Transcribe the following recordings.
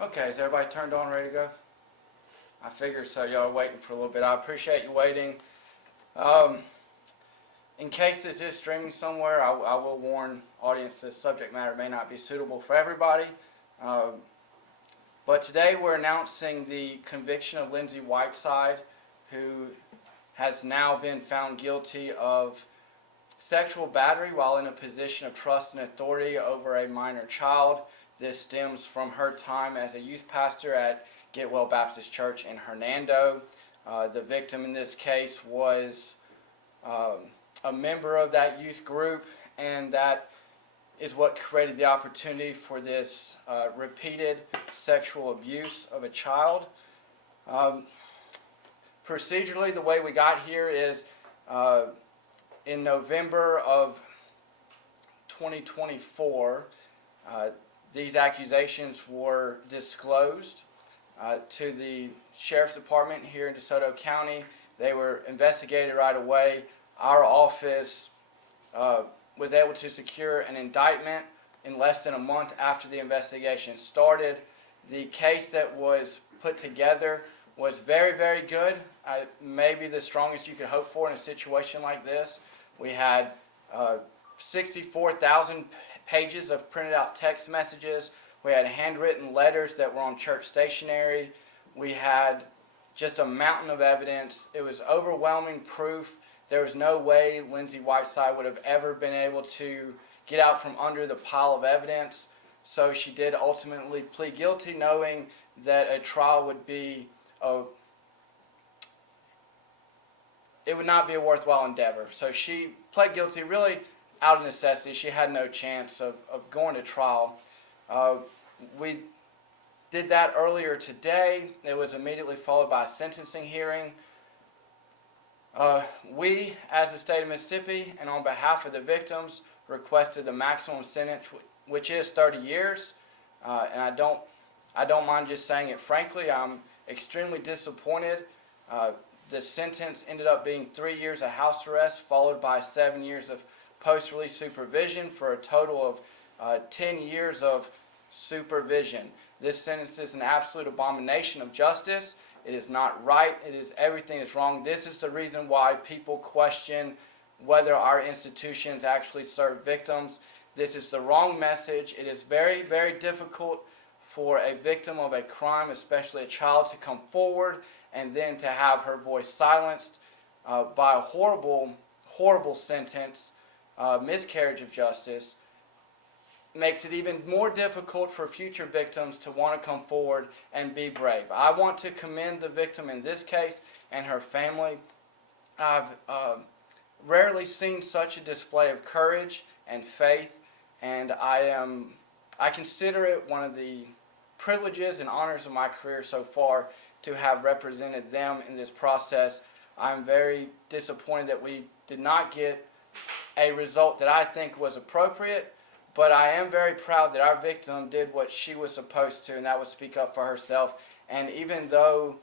Okay, is everybody turned on, ready to go? I figured so. Y'all are waiting for a little bit. I appreciate you waiting. Um, in case this is streaming somewhere, I will warn audience the subject matter may not be suitable for everybody. Um, but today we're announcing the conviction of Lindsey Whiteside, who has now been found guilty of sexual battery while in a position of trust and authority over a minor child. This stems from her time as a youth pastor at Get Well Baptist Church in Hernando. The victim in this case was a member of that youth group, and that is what created the opportunity for this repeated sexual abuse of a child. Procedurally, the way we got here is in November of 2024, these accusations were disclosed to the Sheriff's Department here in DeSoto County. They were investigated right away. Our office was able to secure an indictment in less than a month after the investigation started. The case that was put together was very, very good. Maybe the strongest you could hope for in a situation like this. We had 64,000 pages of printed out text messages. We had handwritten letters that were on church stationery. We had just a mountain of evidence. It was overwhelming proof. There was no way Lindsey Whiteside would have ever been able to get out from under the pile of evidence. So she did ultimately plead guilty, knowing that a trial would be it would not be a worthwhile endeavor. So she pled guilty really out of necessity. She had no chance of going to trial. We did that earlier today. It was immediately followed by a sentencing hearing. We, as the state of Mississippi, and on behalf of the victims, requested the maximum sentence, which is 30 years. And I don't mind just saying it frankly. I'm extremely disappointed. The sentence ended up being 3 years of house arrest, followed by 7 years of post-release supervision, for a total of 10 years of supervision. This sentence is an absolute abomination of justice. It is not right. It is everything is wrong. This is the reason why people question whether our institutions actually serve victims. This is the wrong message. It is very, very difficult for a victim of a crime, especially a child, to come forward and then to have her voice silenced by a horrible, horrible sentence. Miscarriage of justice makes it even more difficult for future victims to want to come forward and be brave. I want to commend the victim in this case and her family. I've rarely seen such a display of courage and faith, and I consider it one of the privileges and honors of my career so far to have represented them in this process. I'm very disappointed that we did not get a result that I think was appropriate, but I am very proud that our victim did what she was supposed to, and that was speak up for herself. And even though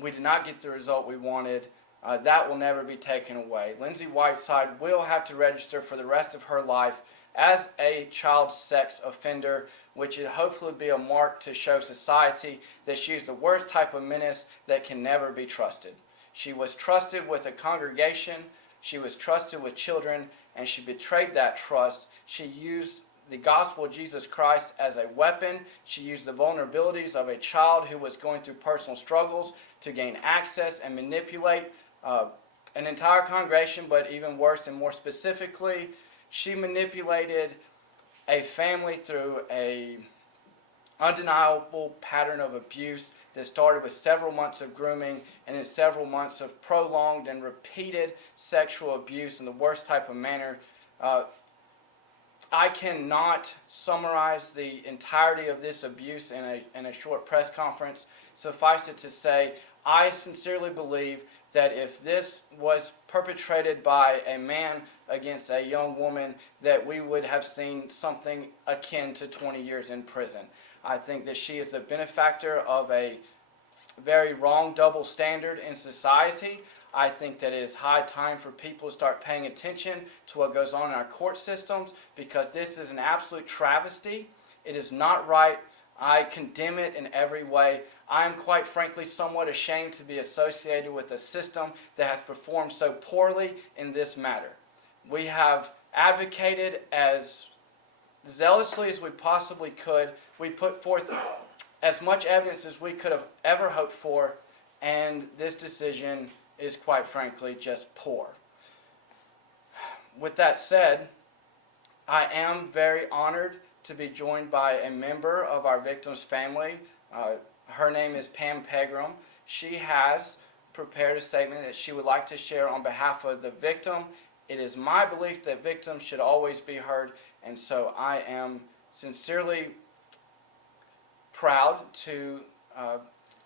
we did not get the result we wanted, that will never be taken away. Lindsey Whiteside will have to register for the rest of her life as a child sex offender, which would hopefully be a mark to show society that she is the worst type of menace that can never be trusted. She was trusted with a congregation. She was trusted with children, and she betrayed that trust. She used the gospel of Jesus Christ as a weapon. She used the vulnerabilities of a child who was going through personal struggles to gain access and manipulate an entire congregation, but even worse and more specifically, she manipulated a family through a undeniable pattern of abuse that started with several months of grooming and then several months of prolonged and repeated sexual abuse in the worst type of manner. I cannot summarize the entirety of this abuse in a short press conference. Suffice it to say, I sincerely believe that if this was perpetrated by a man against a young woman, that we would have seen something akin to 20 years in prison. I think that she is the benefactor of a very wrong double standard in society. I think that it is high time for people to start paying attention to what goes on in our court systems, because this is an absolute travesty. It is not right. I condemn it in every way. I am quite frankly somewhat ashamed to be associated with a system that has performed so poorly in this matter. We have advocated as zealously as we possibly could. We put forth as much evidence as we could have ever hoped for, and this decision is quite frankly just poor. With that said, I am very honored to be joined by a member of our victim's family. Her name is Pam Pegram. She has prepared a statement that she would like to share on behalf of the victim. It is my belief that victims should always be heard, and so I am sincerely proud to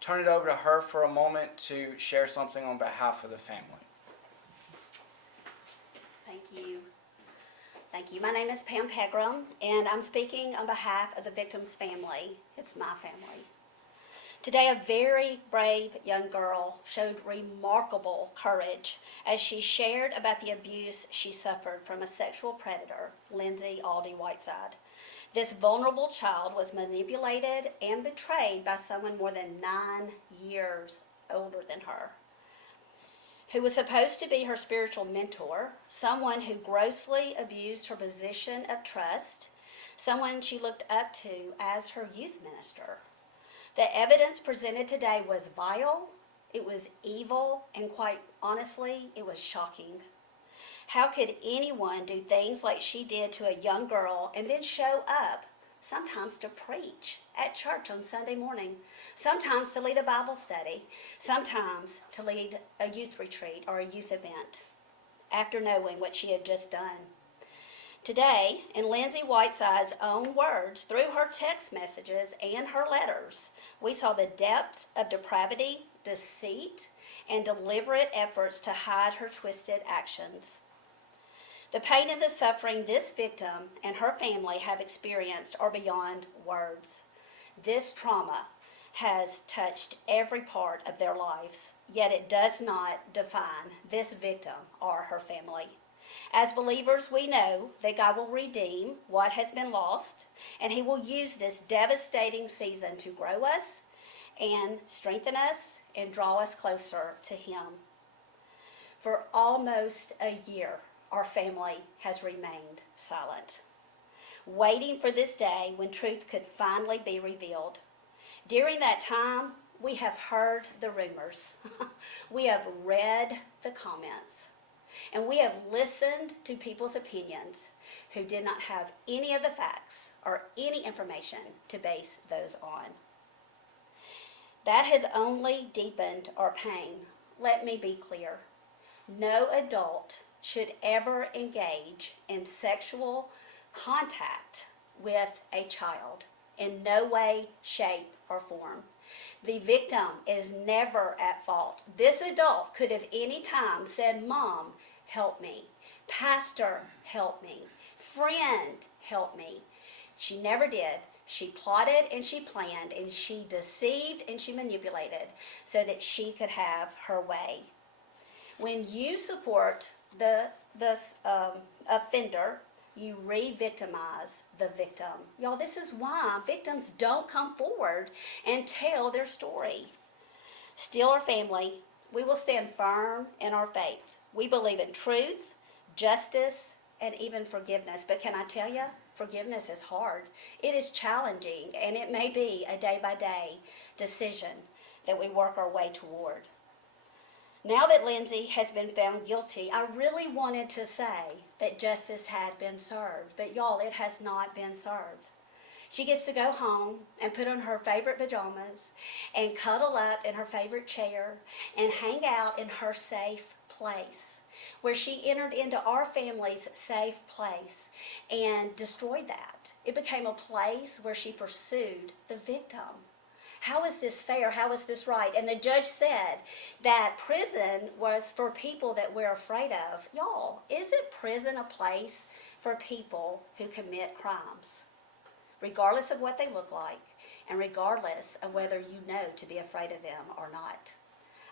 turn it over to her for a moment to share something on behalf of the family. Thank you. Thank you. My name is Pam Pegram, and I'm speaking on behalf of the victim's family. It's my family. Today, a very brave young girl showed remarkable courage as she shared about the abuse she suffered from a sexual predator, Lindsey Whiteside. This vulnerable child was manipulated and betrayed by someone more than 9 years older than her, who was supposed to be her spiritual mentor, someone who grossly abused her position of trust, someone she looked up to as her youth minister. The evidence presented today was vile, it was evil, and quite honestly, it was shocking. How could anyone do things like she did to a young girl and then show up, sometimes to preach at church on Sunday morning, sometimes to lead a Bible study, sometimes to lead a youth retreat or a youth event, after knowing what she had just done? Today, in Lindsey Whiteside's own words, through her text messages and her letters, we saw the depth of depravity, deceit, and deliberate efforts to hide her twisted actions. The pain and the suffering this victim and her family have experienced are beyond words. This trauma has touched every part of their lives, yet it does not define this victim or her family. As believers, we know that God will redeem what has been lost, and He will use this devastating season to grow us and strengthen us and draw us closer to Him. For almost a year, our family has remained silent, waiting for this day when truth could finally be revealed. During that time, we have heard the rumors. We have read the comments. And we have listened to people's opinions who did not have any of the facts or any information to base those on. That has only deepened our pain. Let me be clear. No adult should ever engage in sexual contact with a child in no way, shape, or form. The victim is never at fault. This adult could have any time said, "Mom, help me. Pastor, help me. Friend, help me." She never did. She plotted and she planned and she deceived and she manipulated so that she could have her way. When you support the offender, you re-victimize the victim. Y'all, this is why victims don't come forward and tell their story. Still, our family, we will stand firm in our faith. We believe in truth, justice, and even forgiveness. But can I tell you, forgiveness is hard. It is challenging, and it may be a day-by-day decision that we work our way toward. Now that Lindsey has been found guilty, I really wanted to say that justice had been served. But y'all, it has not been served. She gets to go home and put on her favorite pajamas and cuddle up in her favorite chair and hang out in her safe place, where she entered into our family's safe place and destroyed that. It became a place where she pursued the victim. How is this fair? How is this right? And the judge said that prison was for people that we're afraid of. Y'all, isn't prison a place for people who commit crimes, regardless of what they look like and regardless of whether you know to be afraid of them or not?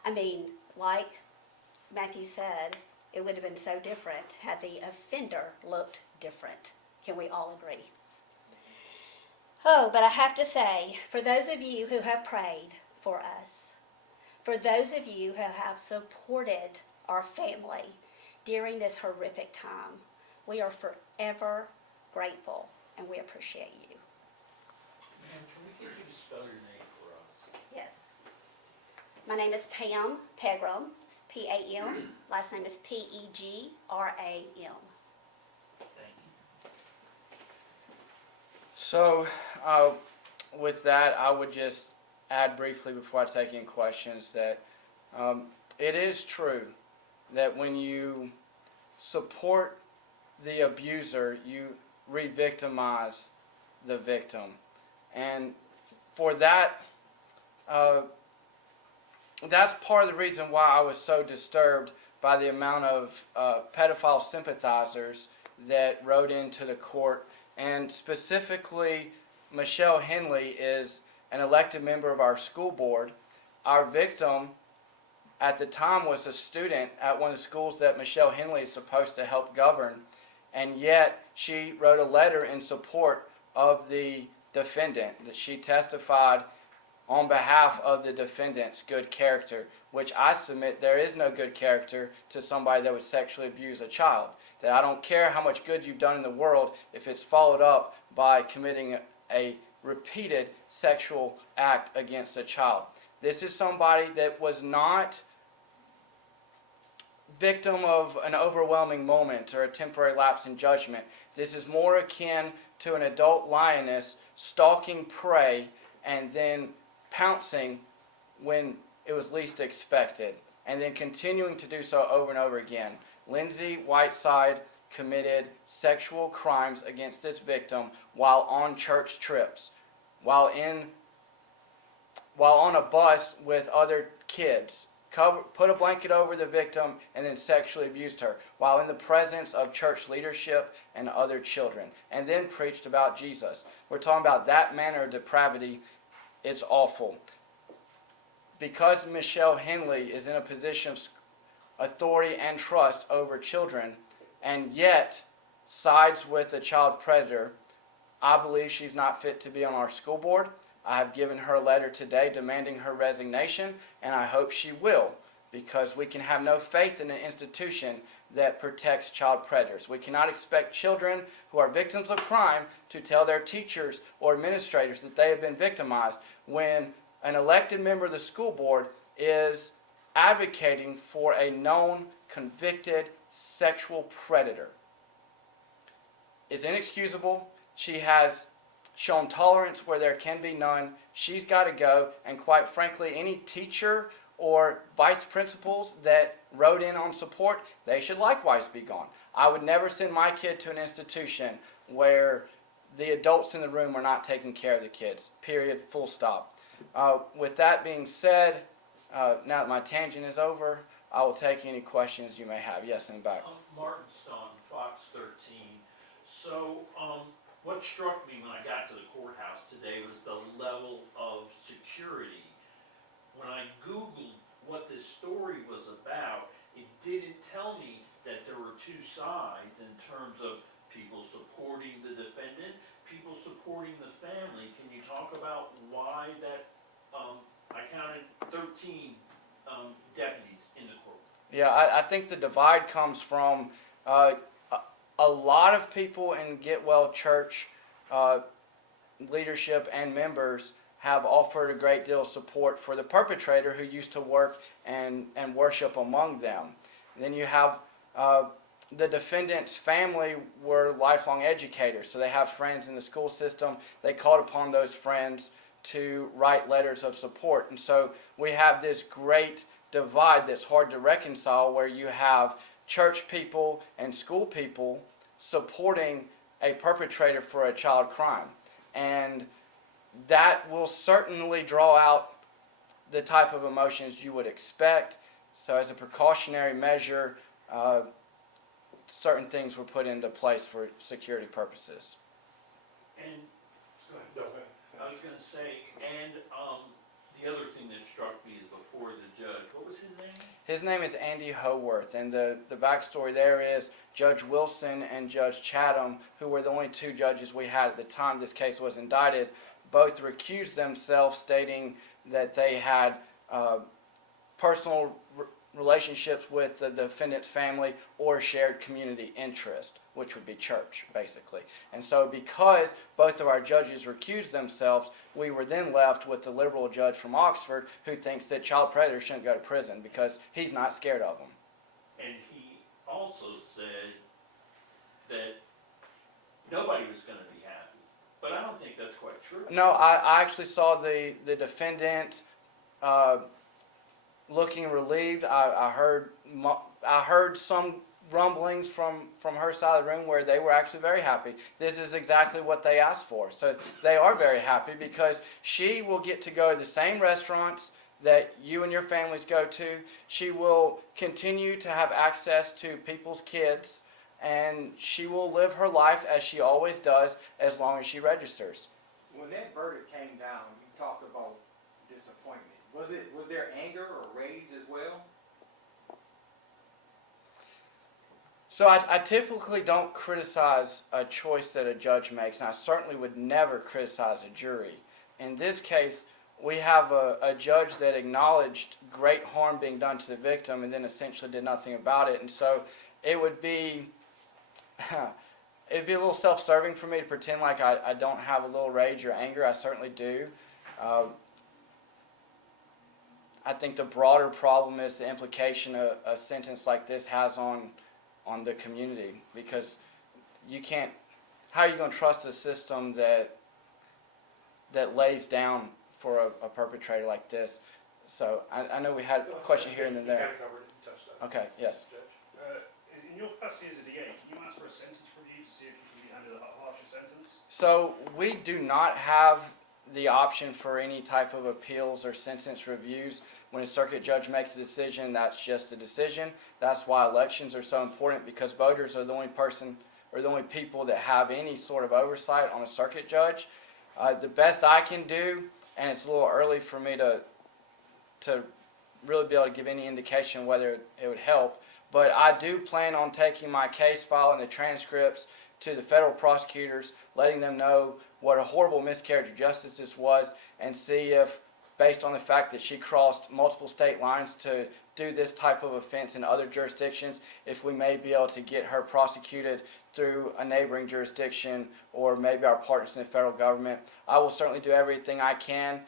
I mean, like Matthew said, it would have been so different had the offender looked different. Can we all agree? Oh, but I have to say, for those of you who have prayed for us, for those of you who have supported our family during this horrific time, we are forever grateful and we appreciate you. Ma'am, can we get you to spell your name for us? Yes. My name is Pam Pegram, it's P-A-M. Last name is P-E-G-R-A-M. Thank you. So, with that, I would just add briefly before I take any questions that it is true that when you support the abuser, you re-victimize the victim. And for that, that's part of the reason why I was so disturbed by the amount of pedophile sympathizers that wrote into the court. And specifically, Michelle Henley is an elected member of our school board. Our victim at the time was a student at one of the schools that Michelle Henley is supposed to help govern. And yet she wrote a letter in support of the defendant, that she testified on behalf of the defendant's good character, which I submit there is no good character to somebody that would sexually abuse a child. That I don't care how much good you've done in the world if it's followed up by committing a repeated sexual act against a child. This is somebody that was not victim of an overwhelming moment or a temporary lapse in judgment. This is more akin to an adult lioness stalking prey and then pouncing when it was least expected, and then continuing to do so over and over again. Lindsey Whiteside committed sexual crimes against this victim while on church trips, while on a bus with other kids, put a blanket over the victim and then sexually abused her while in the presence of church leadership and other children, and then preached about Jesus. We're talking about that manner of depravity. It's awful. Because Michelle Henley is in a position of authority and trust over children, and yet sides with a child predator, I believe she's not fit to be on our school board. I have given her a letter today demanding her resignation, and I hope she will, because we can have no faith in an institution that protects child predators. We cannot expect children who are victims of crime to tell their teachers or administrators that they have been victimized when an elected member of the school board is advocating for a known convicted sexual predator. It's inexcusable. She has shown tolerance where there can be none. She's got to go, and quite frankly, any teacher or vice principals that wrote in on support, they should likewise be gone. I would never send my kid to an institution where the adults in the room are not taking care of the kids, period, full stop. With that being said, now that my tangent is over, I will take any questions you may have. Yes, in the back. Martin Stone, Fox 13. So, what struck me when I got to the courthouse today was the level of security. When I Googled what this story was about, it didn't tell me that there were two sides in terms of people supporting the defendant, people supporting the family. Can you talk about why that, I counted 13 deputies in the court? Yeah, I think the divide comes from a lot of people in Get Well Church leadership and members have offered a great deal of support for the perpetrator who used to work and worship among them. Then you have the defendant's family were lifelong educators, so they have friends in the school system. They called upon those friends to write letters of support. And so we have this great divide that's hard to reconcile, where you have church people and school people supporting a perpetrator for a child crime. And that will certainly draw out the type of emotions you would expect. So as a precautionary measure, certain things were put into place for security purposes. And Go ahead. I was going to say, and the other thing that struck me is before the judge, what was his name? His name is Andy Howarth, and the backstory there is Judge Wilson and Judge Chatham, who were the only two judges we had at the time this case was indicted, both recused themselves, stating that they had personal relationships with the defendant's family or shared community interest, which would be church, basically. And so because both of our judges recused themselves, we were then left with the liberal judge from Oxford who thinks that child predators shouldn't go to prison because he's not scared of them. And he also said that nobody was gonna be happy, but I don't think that's quite true. No, I actually saw the defendant looking relieved. I heard some rumblings from her side of the room where they were actually very happy. This is exactly what they asked for. So they are very happy because she will get to go to the same restaurants that you and your families go to. She will continue to have access to people's kids, and she will live her life as she always does as long as she registers. When that verdict came down, you talked about disappointment. Was there anger or rage as well? So I typically don't criticize a choice that a judge makes, and I certainly would never criticize a jury. In this case, we have a judge that acknowledged great harm being done to the victim and then essentially did nothing about it. And so it would be it'd be a little self-serving for me to pretend like I don't have a little rage or anger. I certainly do. I think the broader problem is the implication a sentence like this has on the community, because you can't. How are you going to trust a system that lays down for a perpetrator like this? So I know we had a question here and then there. You kind of covered it, touched on it, Okay, yes. Judge. In your capacity as a DA, can you ask for a sentence review to see if you can be handed a harsher sentence? So we do not have the option for any type of appeals or sentence reviews. When a circuit judge makes a decision, that's just a decision. That's why elections are so important, because voters are the only person or the only people that have any sort of oversight on a circuit judge. The best I can do, and it's a little early for me to really be able to give any indication whether it would help, but I do plan on taking my case file and the transcripts to the federal prosecutors, letting them know what a horrible miscarriage of justice this was, and see if, based on the fact that she crossed multiple state lines to do this type of offense in other jurisdictions, if we may be able to get her prosecuted through a neighboring jurisdiction or maybe our partners in the federal government. I will certainly do everything I can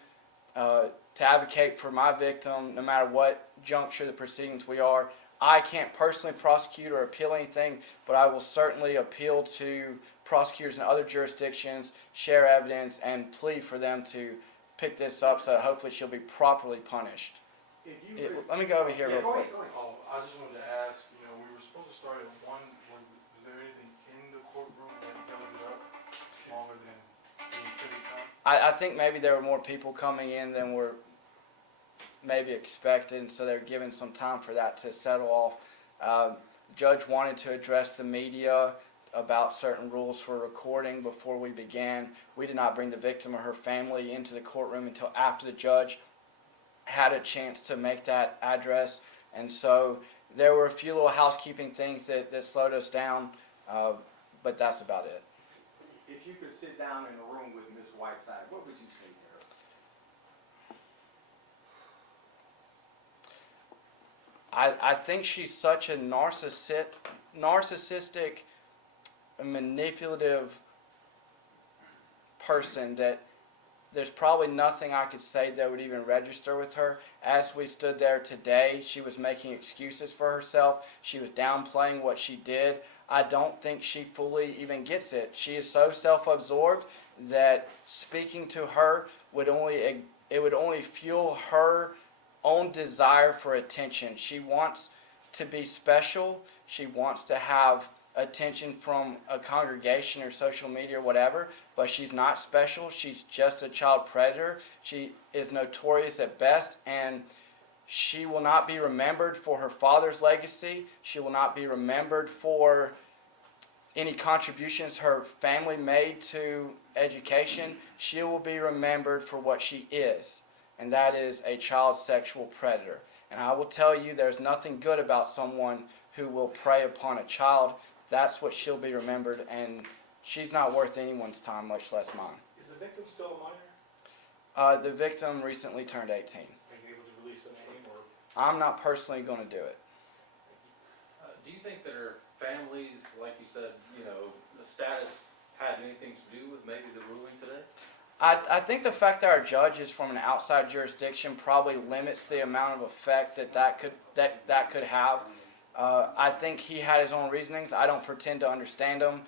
to advocate for my victim, no matter what juncture of the proceedings we are. I can't personally prosecute or appeal anything, but I will certainly appeal to prosecutors in other jurisdictions, share evidence, and plead for them to pick this up so that hopefully she'll be properly punished. If you could, Let me go over here yeah, real go quick. ahead, go ahead. Oh, I just wanted to ask, we were supposed to start at 1, was there anything in the courtroom that held it up longer than the intended time? I think maybe there were more people coming in than were maybe expected, and so they're giving some time for that to settle off. Judge wanted to address the media about certain rules for recording before we began. We did not bring the victim or her family into the courtroom until after the judge had a chance to make that address, and so there were a few little housekeeping things that slowed us down, but that's about it. If you could sit down in a room with Ms. Whiteside, what would you say to her? I think she's such a narcissistic, manipulative person that there's probably nothing I could say that would even register with her. As we stood there today, she was making excuses for herself. She was downplaying what she did. I don't think she fully even gets it. She is so self-absorbed that speaking to her would only fuel her own desire for attention. She wants to be special. She wants to have attention from a congregation or social media or whatever, but she's not special. She's just a child predator. She is notorious at best, and she will not be remembered for her father's legacy. She will not be remembered for any contributions her family made to education. She will be remembered for what she is. and that is a child sexual predator. And I will tell you, there's nothing good about someone who will prey upon a child. That's what she'll be remembered, and she's not worth anyone's time, much less mine. Is the victim still a minor? The victim recently turned 18. Are you able to release the name or? I'm not personally going to do it. Do you think that our families, like you said, the status had anything to do with maybe the ruling today? I think the fact that our judge is from an outside jurisdiction probably limits the amount of effect that could have. I think he had his own reasonings. I don't pretend to understand them.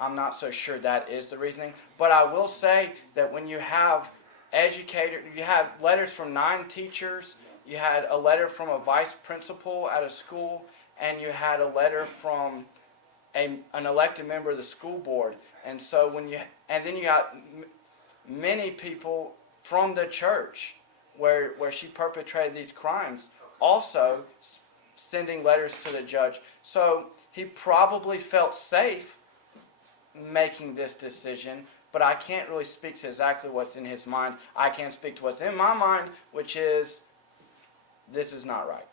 I'm not so sure that is the reasoning. But I will say that when you have you have letters from 9 teachers, you had a letter from a vice principal at a school, and you had a letter from an elected member of the school board. And so then you got many people from the church where she perpetrated these crimes also sending letters to the judge. So he probably felt safe making this decision, but I can't really speak to exactly what's in his mind. I can speak to what's in my mind, which is this is not right.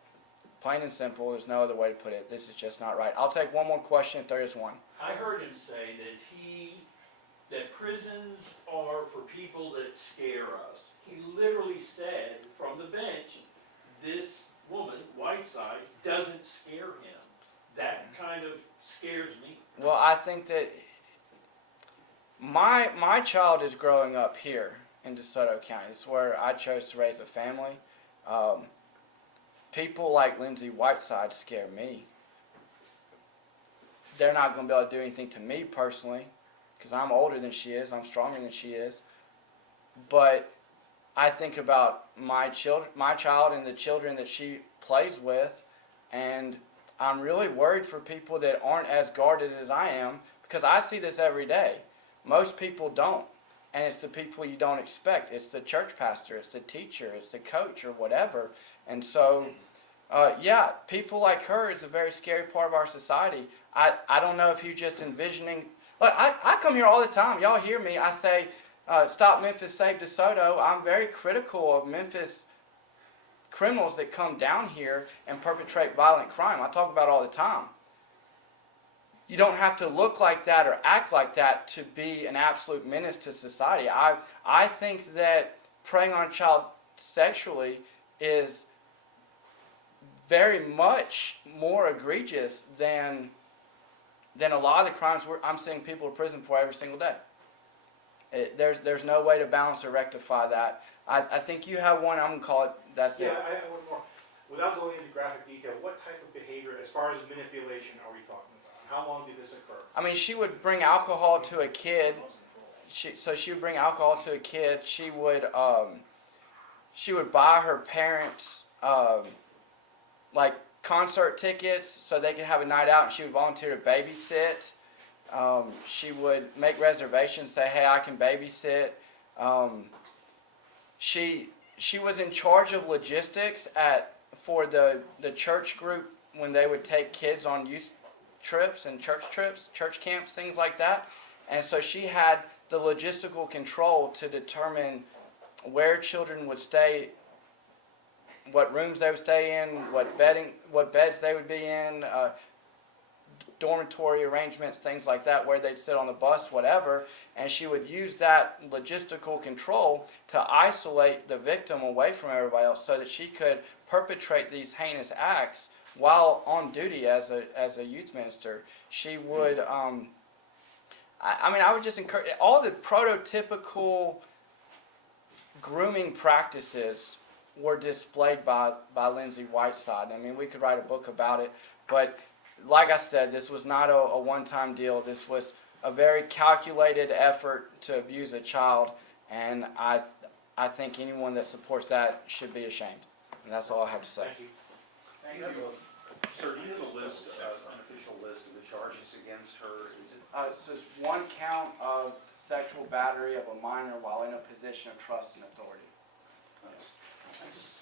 Plain and simple, there's no other way to put it. This is just not right. I'll take one more question if there is one. I heard him say that prisons are for people that scare us. He literally said from the bench, this woman, Whiteside, doesn't scare him. That kind of scares me. Well, I think that my child is growing up here in DeSoto County. It's where I chose to raise a family. People like Lindsey Whiteside scare me. They're not going to be able to do anything to me personally because I'm older than she is. I'm stronger than she is. But I think about my child and the children that she plays with, and I'm really worried for people that aren't as guarded as I am because I see this every day. Most people don't, and it's the people you don't expect. It's the church pastor, it's the teacher, it's the coach or whatever. And so, people like her is a very scary part of our society. I don't know if you're just envisioning. Look, I come here all the time. Y'all hear me. I say, stop Memphis, save DeSoto. I'm very critical of Memphis criminals that come down here and perpetrate violent crime. I talk about it all the time. You don't have to look like that or act like that to be an absolute menace to society. I think that preying on a child sexually is very much more egregious than a lot of the crimes I'm seeing people in prison for every single day. There's no way to balance or rectify that. I think you have one. I'm going to call it, that's Yeah, it. I have one more. Without going into graphic detail, what type of behavior, as far as manipulation, are we talking about? How long did this occur? I mean, she would bring alcohol to a kid. She would bring alcohol to a kid. She would buy her parents like concert tickets so they could have a night out, and she would volunteer to babysit. She would make reservations, say, "Hey, I can babysit." She was in charge of logistics for the church group when they would take kids on youth trips and church camps, things like that. And so she had the logistical control to determine where children would stay, what rooms they would stay in, what beds they would be in, dormitory arrangements, things like that, where they'd sit on the bus, whatever. And she would use that logistical control to isolate the victim away from everybody else so that she could perpetrate these heinous acts while on duty as a youth minister. She would, I would just encourage, all the prototypical grooming practices were displayed by Lindsey Whiteside. I mean, we could write a book about it, but like I said, this was not a one-time deal. This was a very calculated effort to abuse a child, and I think anyone that supports that should be ashamed. And that's all I have to say. Thank you. Thank Do you have you. Sir, do you have a list, an official list of the charges against her? Is it? It's just one count of sexual battery of a minor while in a position of trust and authority. I just